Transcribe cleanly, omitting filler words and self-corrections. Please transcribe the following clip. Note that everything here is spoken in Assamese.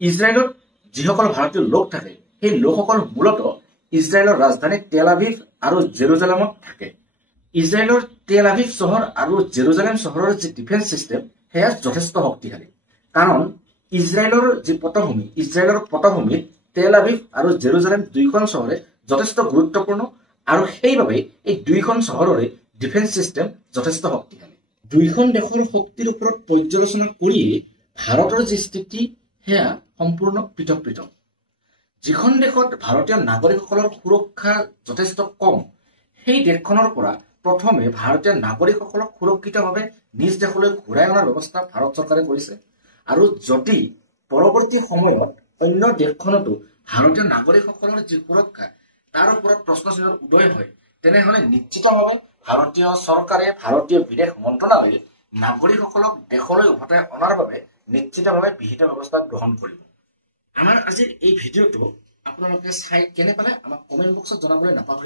ইজৰাইলত যিসকল ভাৰতীয় লোক থাকে সেই লোকসকল মূলতঃ ইজৰাইলৰ ৰাজধানী টেল আভিভ আৰু জেৰুজালেমত থাকে। ইজৰাইলৰ টেল আভিভ চহৰ আৰু জেৰুজালেম চহৰৰ যি ডিফেন্স চিষ্টেম সেয়া যথেষ্ট শক্তিশালী, কাৰণ ইজৰাইলৰ যি পটভূমি, ইজৰাইলৰ পটভূমিত টেল আভিভ আৰু জেৰুজালেম দুইখন চহৰে যথেষ্ট গুৰুত্বপূৰ্ণ আৰু সেইবাবে এই দুইখন চহৰৰে ডিফেন্স চিষ্টেম যথেষ্ট শক্তিশালী। দুইখন দেশৰ শক্তিৰ ওপৰত পৰ্যালোচনা কৰিয়ে ভাৰতৰ যি স্থিতি সেয়া সম্পূৰ্ণ পৃথক পৃথক। যিখন দেশত ভাৰতীয় নাগৰিকসকলৰ সুৰক্ষা যথেষ্ট কম, সেই দেশখনৰ পৰা প্ৰথমে ভাৰতীয় নাগৰিকসকলক সুৰক্ষিতভাৱে নিজ দেশলৈ ঘূৰাই অনাৰ ব্যৱস্থা ভাৰত চৰকাৰে কৰিছে। আৰু যদি পৰৱৰ্তী সময়ত অন্য দেশখনতো ভাৰতীয় নাগৰিকসকলৰ যি সুৰক্ষা তাৰ ওপৰত প্ৰশ্নচিহ্নৰ উদয় হয়, তেনেহলে নিশ্চিতভাৱে ভাৰতীয় চৰকাৰে, ভাৰতীয় বিদেশ মন্ত্ৰণালয়ে নাগৰিকসকলক দেশলৈ উভতাই অনাৰ বাবে নিশ্চিতভাৱে বিহিত ব্যৱস্থা গ্ৰহণ কৰিব। আমাৰ আজিৰ এই ভিডিঅ'টো আপোনালোকে চাই কেনে পালে আমাক কমেণ্ট বক্সত জনাবলৈ নাপাহৰিব।